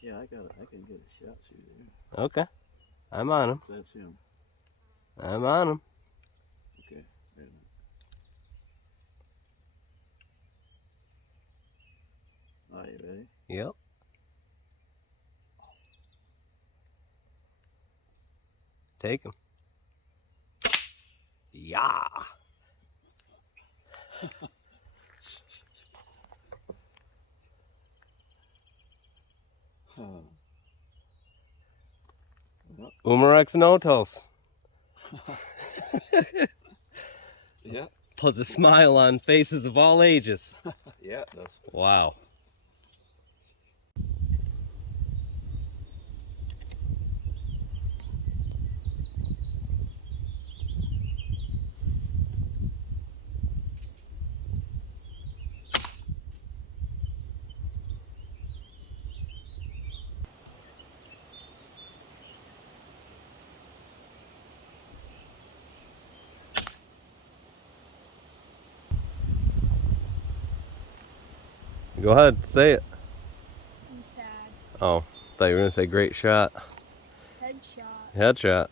Yeah, I can get a shot through there. Okay. I'm on him. That's him. I'm on him. Okay. Wait a minute. All right, you ready? Yep. Take him. Yeah. Oh. Well. Umarex Notos. Yeah. Puts a smile on faces of all ages. Yeah, it does. Wow. Go ahead, say it. I'm sad. Oh, thought you were gonna say great shot. Headshot. Headshot.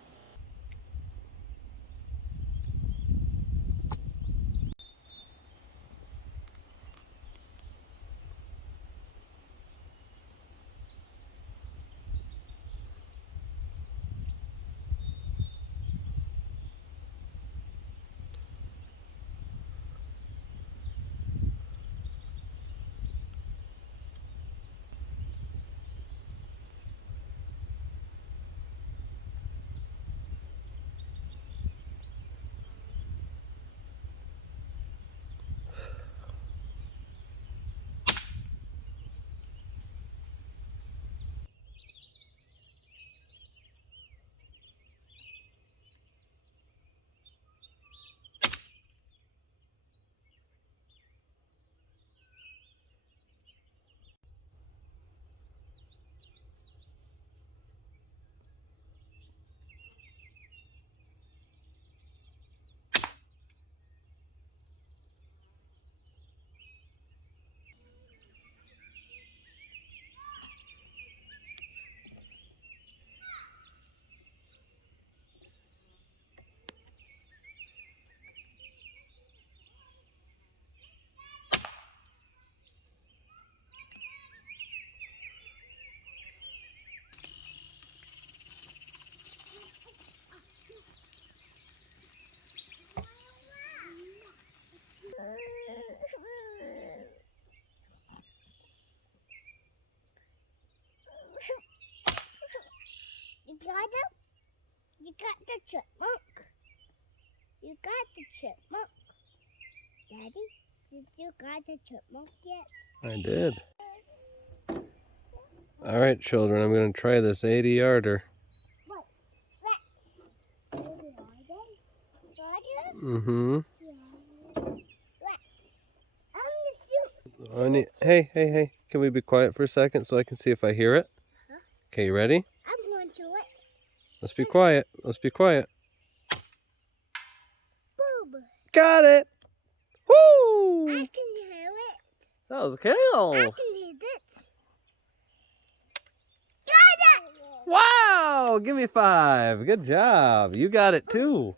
got the chipmunk. You got the chipmunk. Daddy, did you got the chipmunk yet? I did. All right, children, I'm going to try this 80-yarder. Let's. Mm-hmm. I'm gonna shoot. I need, hey, can we be quiet for a second so I can see if I hear it? Huh? Okay, you ready? I'm going to it. Let's be quiet. Let's be quiet. Boom. Got it! I Woo! can hear it. That was a I kill! can hear it. Got it. Wow! Give me 5. Good job. You got it too.